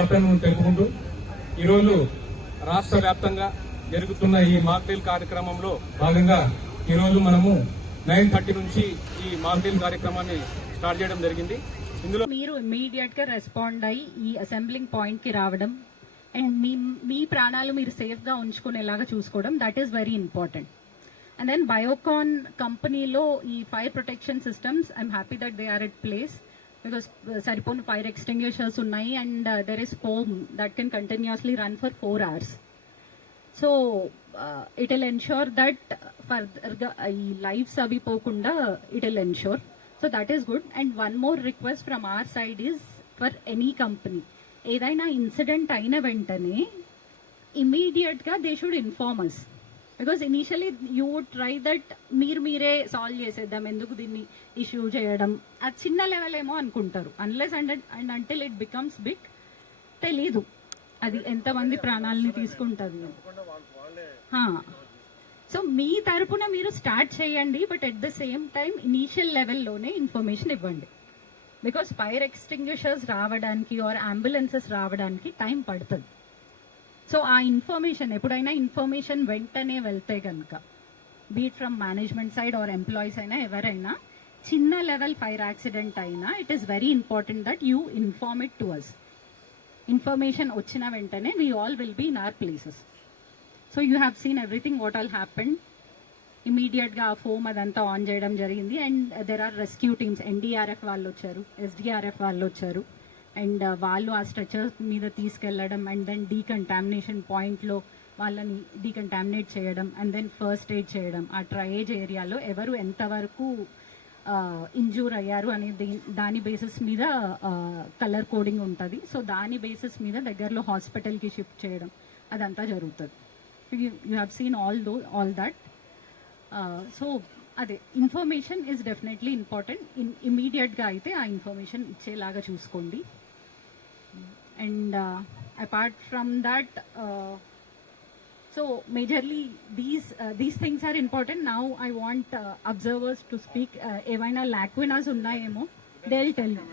శుభాకాంక్షలు తెలుపుకుంటూ ఈరోజు రాష్ట్ర వ్యాప్తంగా జరుగుతున్న ఈ మాక్ డ్రిల్ కార్యక్రమంలో భాగంగా ఈరోజు మనము 9:30 నుంచి ఈ మాక్ డ్రిల్ కార్యక్రమాన్ని స్టార్ట్ చేయడం జరిగింది. ఇందులో మీరు ఇమ్మీడియట్ గా రెస్పాండ్ అయ్యి ఈ అసెంబ్లింగ్ పాయింట్ కి రావడం అండ్ మీ ప్రాణాలు మీరు సేఫ్ గా ఉంచుకునేలాగా చూసుకోవడం, that is very important. And then Biocon కంపెనీలో ఈ fire protection systems, I'm happy that they are at place because సరిపోని ఫైర్ ఎక్స్టింగ్విషర్స్ ఉన్నాయి and there is foam that can continuously run for 4 hours. So it will ensure that ఫర్దర్గా ఈ lifes అవి పోకుండా it will ensure. So that is good. And one more request from our side is for any company, ఏదైనా incident అయిన వెంటనే ఇమీడియట్గా they should inform us. Because initially you would try that మీరే solve చేసేద్దాం, ఎందుకు దీన్ని ఇష్యూ చేయడం, అది చిన్న లెవెల్ ఏమో అనుకుంటారు. Unless and until it becomes big తెలీదు అది ఎంతమంది ప్రాణాలని తీసుకుంటుంది. సో మీ తరపున మీరు స్టార్ట్ చేయండి, but at the same time initial లెవెల్లోనే ఇన్ఫర్మేషన్ ఇవ్వండి. బికాస్ ఫైర్ ఎక్స్టింగ్విషర్స్ రావడానికి ఆర్ అంబులెన్సెస్ రావడానికి టైం పడుతుంది. సో ఆ ఇన్ఫర్మేషన్ ఎప్పుడైనా ఇన్ఫర్మేషన్ వెంటనే వెళ్తే కనుక be it from management side or employees అయినా ఎవరైనా చిన్న లెవెల్ ఫైర్ యాక్సిడెంట్ అయినా it is very important that you inform it to us. Information వచ్చిన వెంటనే we all will be in our places. So you have seen everything what all happened. ఇమీడియట్గా ఆ foam అదంతా on చేయడం జరిగింది and there are rescue teams, NDRF వాళ్ళు వచ్చారు, SDRF వాళ్ళు వచ్చారు అండ్ వాళ్ళు ఆ స్ట్రెచర్స్ మీద తీసుకెళ్లడం అండ్ దెన్ డీకంటామినేషన్ పాయింట్లో వాళ్ళని డీకంటామినేట్ చేయడం అండ్ దెన్ ఫస్ట్ ఎయిడ్ చేయడం. ఆ ట్రయేజ్ ఏరియాలో ఎవరు ఎంతవరకు ఇంజూర్ అయ్యారు అనేది దాని బేసిస్ మీద కలర్ కోడింగ్ ఉంటుంది. సో దాని బేసిస్ మీద దగ్గరలో హాస్పిటల్కి షిఫ్ట్ చేయడం అదంతా జరుగుతుంది. You have seen all that. So అదే ఇన్ఫర్మేషన్ ఈజ్ డెఫినెట్లీ ఇంపార్టెంట్. ఇమీడియట్గా అయితే ఆ ఇన్ఫర్మేషన్ ఇచ్చేలాగా చూసుకోండి. And apart from that, so majorly these things are important. Now I want observers to speak. Evaina lacunas unnayemo, they'll tell you.